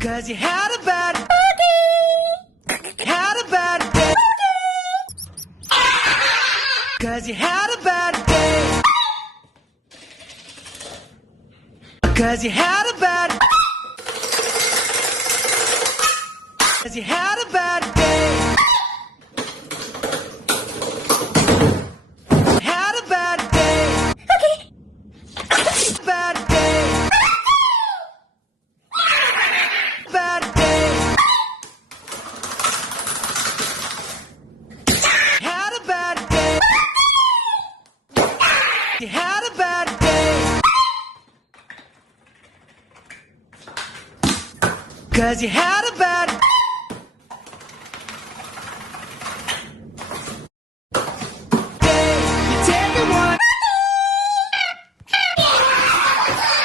Cause you had a bad day. Cause you had a bad day. Cause you had a bad. Cause you had a bad day. Had a bad day. Bad day. Bad day. Had a bad day. You had a bad day. Cause you had a bad